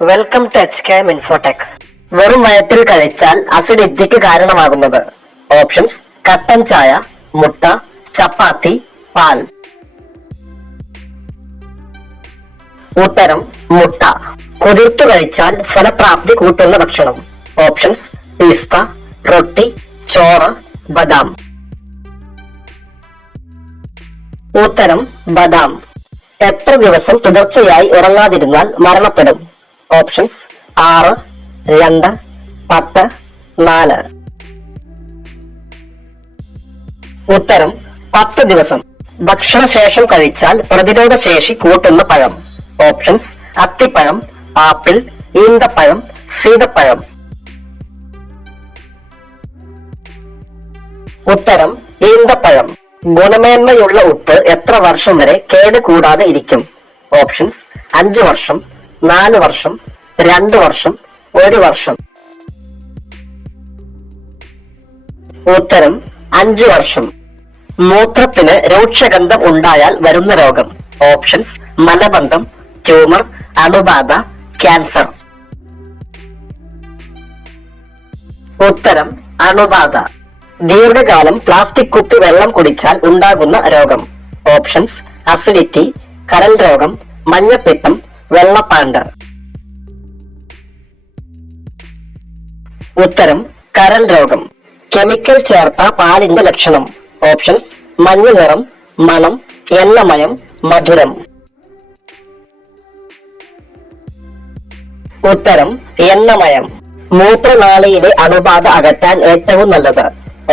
Welcome to HKM Infotech. വെറും വയറ്റിൽ കഴിച്ചാൽ അസിഡിറ്റിക്ക് കാരണമാകുന്നത്. ഓപ്ഷൻസ്: കട്ടൻ ചായ, മുട്ട, ചപ്പാത്തി, പാൽ. ഉത്തരം: മുട്ട. കുതിർത്തു കഴിച്ചാൽ ഫലപ്രാപ്തി കൂട്ടുന്ന ഭക്ഷണം. ഓപ്ഷൻസ്: പിസ്ത, റൊട്ടി, ചോറ്, ബദാം. ഉത്തരം: ബദാം. എത്ര ദിവസം തുടർച്ചയായി ഉറങ്ങാതിരുന്നാൽ മരണപ്പെടും? ഓപ്ഷൻസ്: 6, 2, 10, 4. ഉത്തരം: 10 ദിവസം. ഭക്ഷണശേഷം കഴിച്ചാൽ പ്രതിരോധ ശേഷി കൂട്ടുന്ന പഴം. ഓപ്ഷൻസ്: അത്തിപ്പഴം, ആപ്പിൾ, ഈന്തപ്പഴം, സീതപ്പഴം. ഉത്തരം: ഈന്തപ്പഴം. ഗുണമേന്മയുള്ള ഉപ്പ് എത്ര വർഷം വരെ കേടുകൂടാതെ ഇരിക്കും? ഓപ്ഷൻസ്: 5 വർഷം, 4 വർഷം, 2 വർഷം, 1 വർഷം. ഉത്തരം: 5 വർഷം. മൂത്രത്തിന് രൂക്ഷഗന്ധം ഉണ്ടായാൽ വരുന്ന രോഗം. ഓപ്ഷൻസ്: മലബന്ധം, ട്യൂമർ, അണുബാധ, ക്യാൻസർ. ഉത്തരം: അണുബാധ. ദീർഘകാലം പ്ലാസ്റ്റിക് കുപ്പി വെള്ളം കുടിച്ചാൽ ഉണ്ടാകുന്ന രോഗം. ഓപ്ഷൻസ്: അസിഡിറ്റി, കരൾ രോഗം, മഞ്ഞപ്പിത്തം, വെള്ളപ്പാണ്ട്. ഉത്തരം: കരൾ രോഗം. കെമിക്കൽ ചേർത്ത പാലിന്റെ ലക്ഷണം. ഓപ്ഷൻസ്: മഞ്ഞ നിറം, മണം, എണ്ണമയം, മധുരം. ഉത്തരം: എണ്ണമയം. മൂത്രനാളിയിലെ അണുബാധ അകറ്റാൻ ഏറ്റവും നല്ലത്.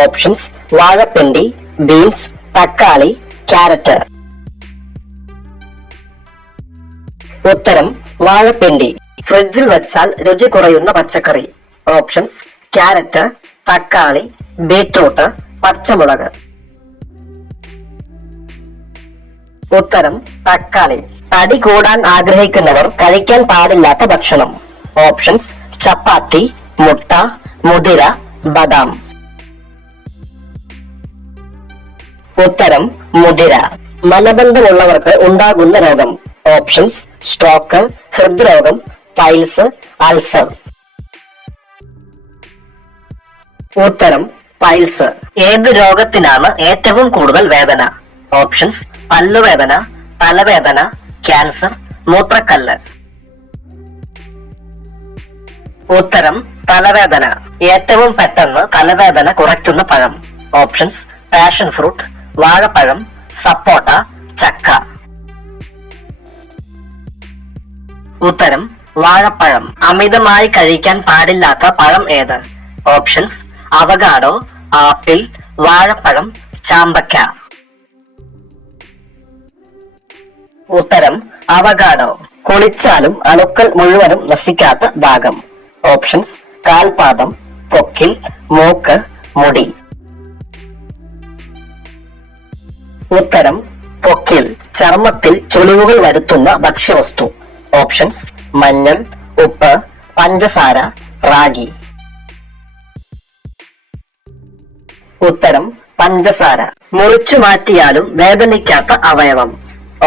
ഓപ്ഷൻസ്: വാഴപ്പിണ്ടി, ബീൻസ്, തക്കാളി, ക്യാരറ്റ്. ഉത്തരം: വാഴപ്പിണ്ടി. ഫ്രിഡ്ജിൽ വെച്ചാൽ രുചി കുറയുന്ന പച്ചക്കറി. ഓപ്ഷൻസ്: ക്യാരറ്റ്, തക്കാളി, ബീറ്റ്റൂട്ട്, പച്ചമുളക്. ഉത്തരം: തക്കാളി. തടി കൂടാൻ ആഗ്രഹിക്കുന്നവർ കഴിക്കാൻ പാടില്ലാത്ത ഭക്ഷണം. ഓപ്ഷൻസ്: ചപ്പാത്തി, മുട്ട, മുതിര, ബദാം. ഉത്തരം: മുതിര. മലബന്ധമുള്ളവർക്ക് ഉണ്ടാകുന്ന രോഗം. ഓപ്ഷൻസ്: സ്ട്രോക്ക്, ഹൃദ്രോഗം, പൈൽസ്, അൾസർ. ഉത്തരം: പൈൽസ്. ഏത് രോഗത്തിനാണ് ഏറ്റവും കൂടുതൽ വേദന? ഓപ്ഷൻസ്: പല്ലുവേദന, തലവേദന, ക്യാൻസർ, മൂത്രക്കല്ല്. ഉത്തരം: തലവേദന. ഏറ്റവും പെട്ടെന്ന് തലവേദന കുറയ്ക്കുന്ന പഴം. ഓപ്ഷൻസ്: പാഷൻ ഫ്രൂട്ട്, വാഴപ്പഴം, സപ്പോട്ട, ചക്ക. ഉത്തരം: വാഴപ്പഴം. അമിതമായി കഴിക്കാൻ പാടില്ലാത്ത പഴം ഏത്? ഓപ്ഷൻസ്: അവകാഡോ, ആപ്പിൾ, വാഴപ്പഴം, ചാമ്പക്ക. ഉത്തരം: അവകാഡോ. കുളിച്ചാലും അണുക്കൾ മുഴുവനും നശിക്കാത്ത ഭാഗം. ഓപ്ഷൻസ്: കാൽപാദം, പൊക്കിൾ, മൂക്ക്, മുടി. ഉത്തരം: പൊക്കിൾ. ചർമ്മത്തിൽ ചുളിവുകൾ വരുത്തുന്ന ഭക്ഷ്യവസ്തു. ഓപ്ഷൻസ്: മഞ്ഞൾ, ഉപ്പ്, പഞ്ചസാര, റാഗി. ഉത്തരം: പഞ്ചസാര. മുറിച്ചു മാറ്റിയാലും വേദനിക്കാത്ത അവയവം.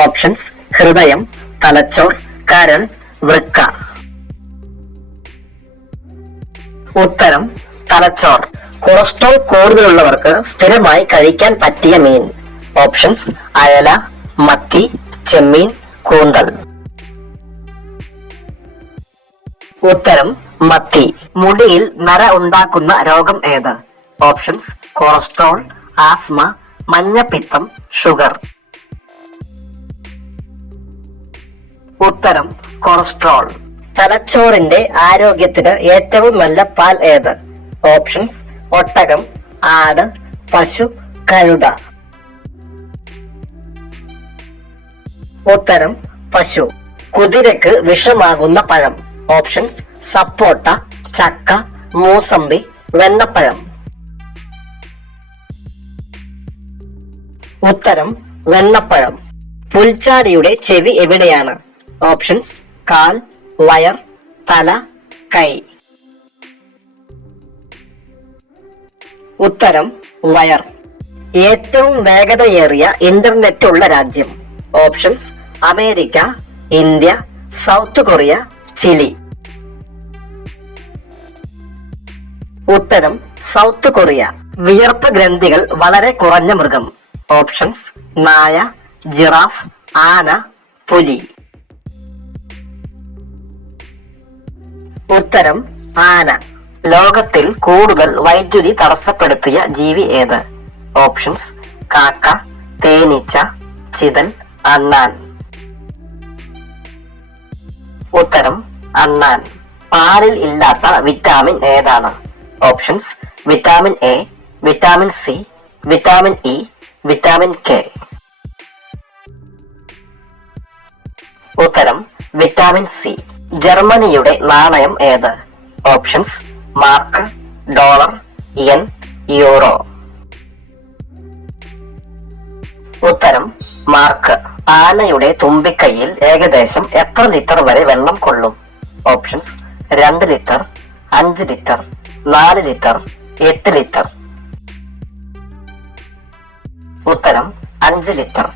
ഓപ്ഷൻസ്: ഹൃദയം, തലച്ചോർ, കരൾ, വൃക്ക. ഉത്തരം: തലച്ചോർ. കൊളസ്ട്രോൾ കൂടുതലുള്ളവർക്ക് സ്ഥിരമായി കഴിക്കാൻ പറ്റിയ മീൻ. ഓപ്ഷൻസ്: അയല, മത്തി, ചെമ്മീൻ, കൂന്തൽ. ഉത്തരം: മത്തി. മുടിയിൽ നര ഉണ്ടാക്കുന്ന രോഗം ഏത്? ഓപ്ഷൻസ്: കൊളസ്ട്രോൾ, ആസ്മ, മഞ്ഞപ്പിത്തം, ഷുഗർ. ഉത്തരം: കൊളസ്ട്രോൾ. തലച്ചോറിന്റെ ആരോഗ്യത്തിന് ഏറ്റവും നല്ല പാൽ ഏത്? ഓപ്ഷൻസ്: ഒട്ടകം, ആട്, പശു, കഴുത. ഉത്തരം: പശു. കുതിരക്ക് വിഷമാകുന്ന പഴം. ഓപ്ഷൻസ്: സപ്പോട്ട, ചക്ക, മൂസമ്പി, വെണ്ണപ്പഴം. ഉത്തരം: വെണ്ണപ്പഴം. പുൽച്ചാടിയുടെ ചെവി എവിടെയാണ്? ഓപ്ഷൻസ്: കാൽ, വയർ, തല, കൈ. ഉത്തരം: വയർ. ഏറ്റവും വേഗതയേറിയ ഇന്റർനെറ്റ് ഉള്ള രാജ്യം. Options: America, India, south Korea, Chile. ഉത്തരം സൗത്ത് കൊറിയ. വിയർപ്പ് ഗ്രന്ഥികൾ വളരെ കുറഞ്ഞ മൃഗം. ഓപ്ഷൻസ് നായ, ജിറാഫ്, ആന, പുലി. ഉത്തരം ആന. ലോകത്തിൽ കൂടുതൽ വൈദ്യുതി തടസ്സപ്പെടുത്തിയ ജീവി ഏത്? ഓപ്ഷൻസ് കാക്ക, തേനീച്ച, ചിതൽ, അണ്ണാൻ. ഉത്തരം അണ്ണാൻ. പാലിൽ ഇല്ലാത്ത വിറ്റാമിൻ ഏതാണ്? Options vitamin A, vitamin C, vitamin E, vitamin K. ഉത്തരം വിറ്റാമിൻ സി. ജർമ്മനിയുടെ നാണയം ഏത്? Options mark, dollar, N, euro. ഉത്തരം മാർക്ക്. ആനയുടെ തുമ്പിക്കൈയിൽ ഏകദേശം എത്ര ലിറ്റർ വരെ വെള്ളം കൊള്ളും? Options 2 litre, 5 litre, 4 litre, 8 litre. ഉത്തരം 5 ലിറ്റർ.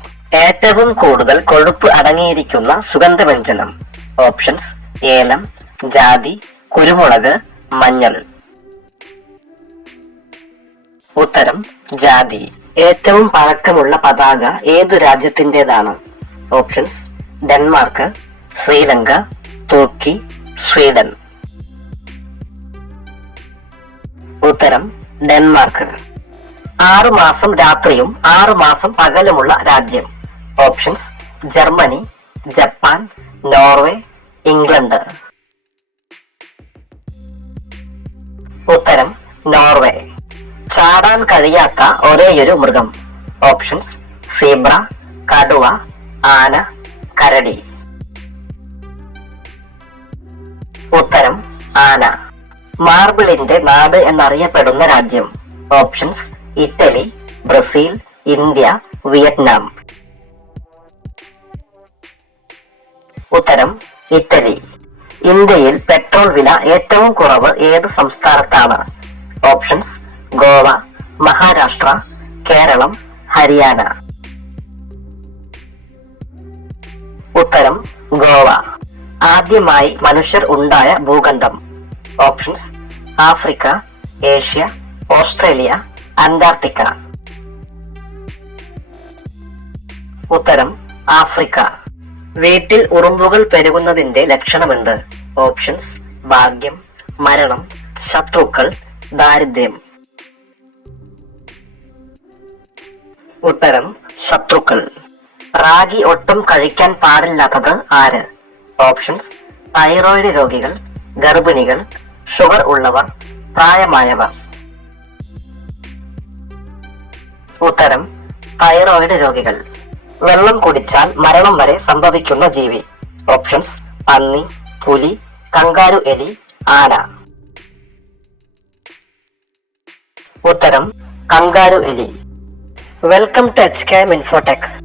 ഏറ്റവും കൂടുതൽ കൊഴുപ്പ് അടങ്ങിയിരിക്കുന്ന സുഗന്ധവ്യഞ്ജനം? ഓപ്ഷൻസ് ഏലം, ജാതി, കുരുമുളക്, മഞ്ഞൾ. ഉത്തരം ജാതി. ഏറ്റവും പഴക്കമുള്ള പതാക ഏതു രാജ്യത്തിൻ്റെതാണ്? ഓപ്ഷൻസ് ഡെൻമാർക്ക്, ശ്രീലങ്ക, തുർക്കി, സ്വീഡൻ. ഉത്തരം ഡെൻമാർക്ക്. 6 മാസം രാത്രിയും 6 മാസം പകലുമുള്ള രാജ്യം? Options Germany, Japan, Norway, England. ഉത്തരം നോർവേ. ചാടാൻ കഴിയാത്ത ഒരേയൊരു മൃഗം? ഓപ്ഷൻസ് സീബ്ര, കടുവ, ആന, കരടി. ഉത്തരം ആന. മാർബിളിന്റെ നാട് എന്നറിയപ്പെടുന്ന രാജ്യം? Options Italy, Brazil, India, Vietnam. ഉത്തരം ഇറ്റലി. ഇന്ത്യയിൽ പെട്രോൾ വില ഏറ്റവും കുറവ് ഏത് സംസ്ഥാനത്താണ്? ഓപ്ഷൻസ് ഗോവ, മഹാരാഷ്ട്ര, കേരളം, ഹരിയാന. ഉത്തരം ഗോവ. ആദ്യമായി മനുഷ്യർ ഉണ്ടായ ഭൂഖണ്ഡം? Options Africa, Asia, Australia, Antarctica. ഉത്തരം ആഫ്രിക്ക. വീട്ടിൽ ഉറുമ്പുകൾ പെരുകുന്നതിന്റെ ലക്ഷണമെന്ത്? ഓപ്ഷൻസ് ഭാഗ്യം, മരണം, ശത്രുക്കൾ, ദാരിദ്ര്യം. ഉത്തരം ശത്രുക്കൾ. റാഗി ഒട്ടും കഴിക്കാൻ പാടില്ലാത്തത് ആര്? ഓപ്ഷൻസ് തൈറോയിഡ് രോഗികൾ, ഗർഭിണികൾ, ഷുഗർ ഉള്ളവർ, പ്രായമായവർ. ഉത്തരം തൈറോയിഡ് രോഗികൾ. വെള്ളം കുടിച്ചാൽ മരണം വരെ സംഭവിക്കുന്ന ജീവി? ഓപ്ഷൻസ് പന്നി, പുലി, കങ്കാരു എലി, ആന. ഉത്തരം കങ്കാരു എലി. Welcome to HKM Infotech.